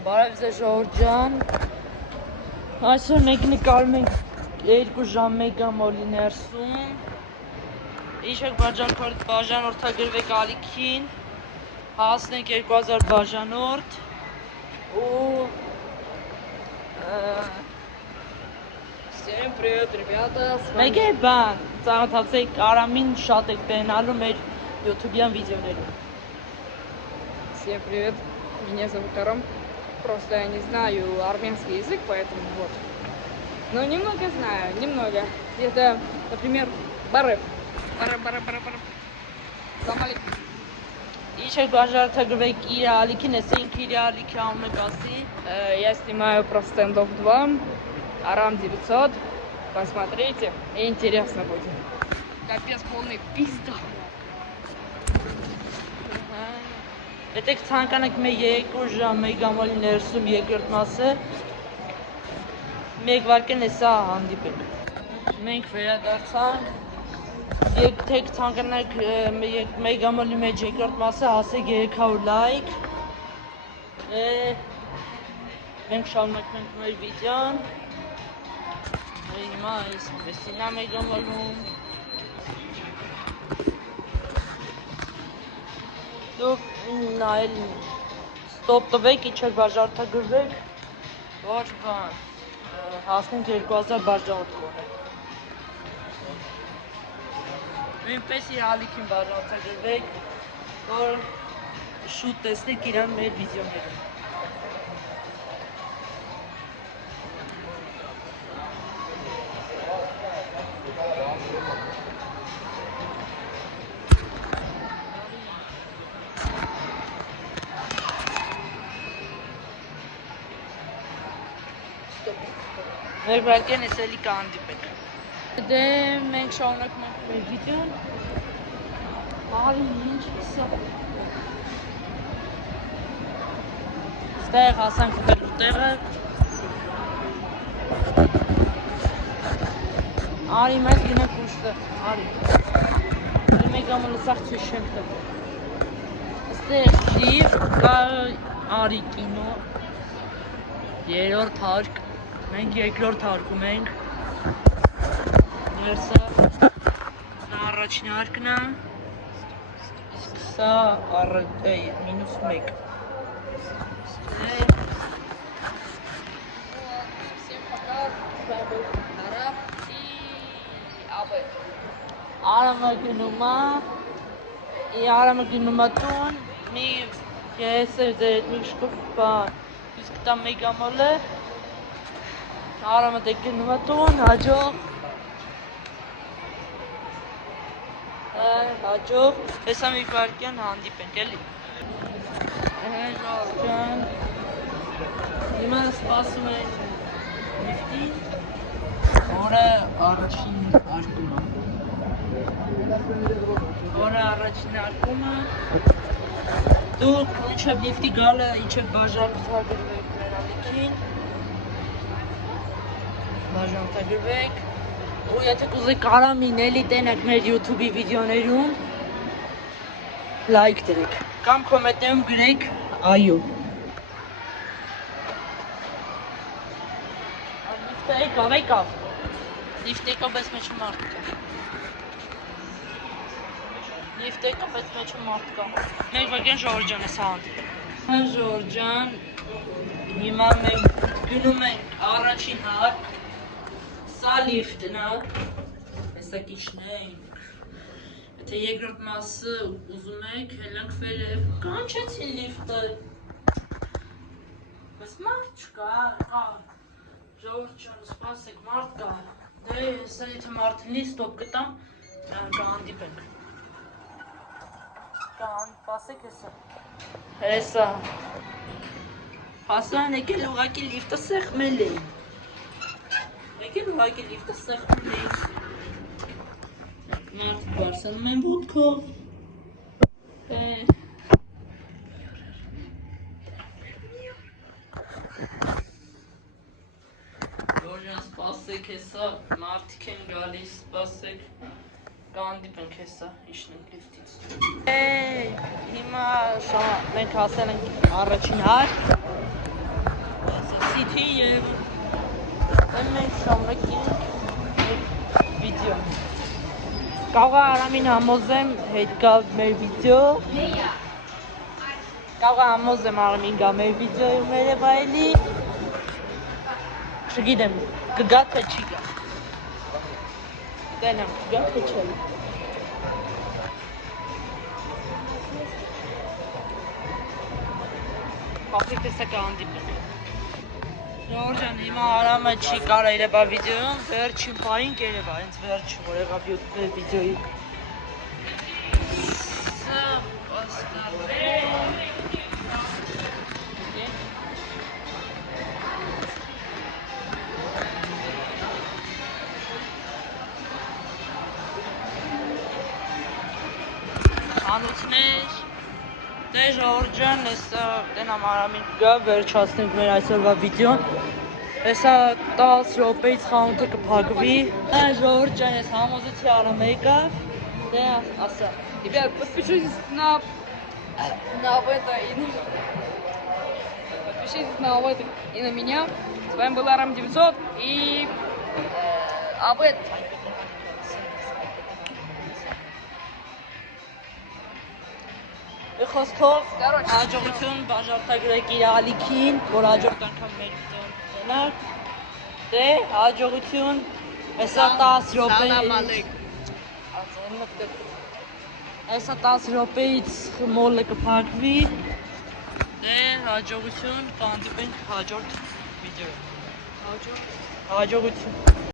Բարև ձեզ Ժողովուրդ ջան, այսօր մենք նկարում ենք 2 ժամ մեգամոլի ներսում, ինչ եք բաժանորդագրվեք ալիքին, հասնենք 2000 բաժանորդ ու Всем привет, ребята, с вами... Մեկ է բան, ծանոթացեք Արամին շատ եք բենալու մեր յութուբյան վիդեոներում Всем привет, меня зовут Арам. Просто я не знаю армянский язык, поэтому вот. Но немного знаю, немного. Это, например, барып. Барып. Салам алейкум. Ինչ եք բաժանորդագրվեք իր ալիքին, ասենք իր ալիքի անունը կասի Я снимаю про стендов 2, Арам 900. Посмотрите, и интересно будет. Капец, полный пизда. Եթե ցանկանաք մեր 2 ժամ մեգամոլի ներսում երկրորդ մասը մեկ վարկեն էսա հանդիպենք մենք վերադարձանք եթե ցանկանաք մեգամոլի մեջ երկրորդ մասը հասեք 300 լայք մենք շարունակում ենք մեր վիդեոն հիմա այսպեսին է մեգամոլում դուք նայել ստոպ տվեք, իչեք բաժանորդագրվեք, ոչ բան, հասնենք 2000 բաժանորդ կոնենք։ Նույնպես իր ալիքին բաժանորդագրվեք, որ շուտ տեսնեք իրան մեր վիդեոներում։ Մեր վարկեն ես էլի կհանդիպենք։ Դե մենք շարունակում ենք մեր վիդեոն։ Արի ինչ սա։ Ստեղ հասանք ուտելու տեղը։ Արի մենք գնանք ուստեղ, արի։ Արի մեկ ամենը սաղ ցույց չենք տվել։ Ստեղ լիվ կա արի կինո։ Երրորդ հարկ։ Մենք երկրորդ հարկում ենք ներսը սա առաջին հարկն է իսկ սա մինուս 1 Всем пока, с вами был Арам и Абы. Արամը գնում է տուն մի ես էր ձեր հետ մի շկուվ բան իսկ դա մեգամոլ է Արամը դե գնում է տուն, հաջող, հեսա մի վարկյան հանդիպենք էլի Ժողովուրդ ջան, հիմա սպասում ենք լիֆտին, որը առաջին հարկումը Դուք մինչև լիֆտի գալը ինչ եք բաժանորդագրվեք մեր ալիքին Բաժանորդագրվեք ու եթե կուզեք Արամին էլի տենեք մեր յութուբի վիդեոներում լայք դրեք կամ կոմենտներում գրեք այո Լիֆտը եկավ Լիֆտը եկավ բայց մեջը մարդ կա Լիֆտը եկավ բայց մեջը մարդ կա Մեր վարկեն Ժողովուրդ ջան էսա հանդիպենք Ժողովուրդ ջան հիմա մենք գնում ենք առաջին հարկ Սա լիֆտն է, հեսա կիչնենք, եթե երկրորդ մասը ուզում եք, հելանք վերև, կանչեցին լիֆտը, բայց մարդ չկա, ժողովուրդ ջան, սպասեք, մարդ կա, դե հեսա եթե մարդն լի ստոպ կտամ, կհանդիպենք, սպասեք հեսա, հասան եկել ուղակի լիֆտը սեղմել էի, Եկել ուղակի լիֆտը սեղմել էի Մարդ բարսանում են ոտքով Ժողովուրդ սպասեք հեսա մարդիկ են գալիս սպասեք կհանդիպենք հեսա իջնենք լիֆտից Հիմա մենք հասել ենք առաջին հարկ City եւ մենք շարունակենք վիդեո։ Կարող է Արամին համոզեմ հետ գա մեր վիդեո։ Կարող է համոզեմ Արամին գա մեր վիդեոյում եւ այլի։ Չգիտեմ, կգա թե չի գա։ Դենամ, կգա թե չի։ Փոքրիկ տեսակ հանդիպել։ Ժորժան, հիմա Արամը չի կարա երևա վիդեոյում, վերջին պահին կերևա, հենց վերջին, որ եղավ վիդեոյի։ Սա Անուցներ, դե Ժորժան, հեսա դենամ Արամին գա, վերջացնենք մեր այսօրվա վիդեոն։ Հեսա 10 րոպեից խանութը կփակվի։ Ժորժան, ես համոզեցի Արամը եկավ, դե ասա։ Ребят, подпишитесь на это и на меня. С вами был Арам 900 и Абет. Խոսքով հաջողություն բաժարտագրեք իր ալիքին, որ հաջորդ անգամ մեր վիդեոն ունենար։ Դե հաջողություն, հեսա 10 րոպեից մոլը կփակվի։ Դե հաջողություն, կհանդիպենք հաջորդ վիդեոյում։ Հաջողություն։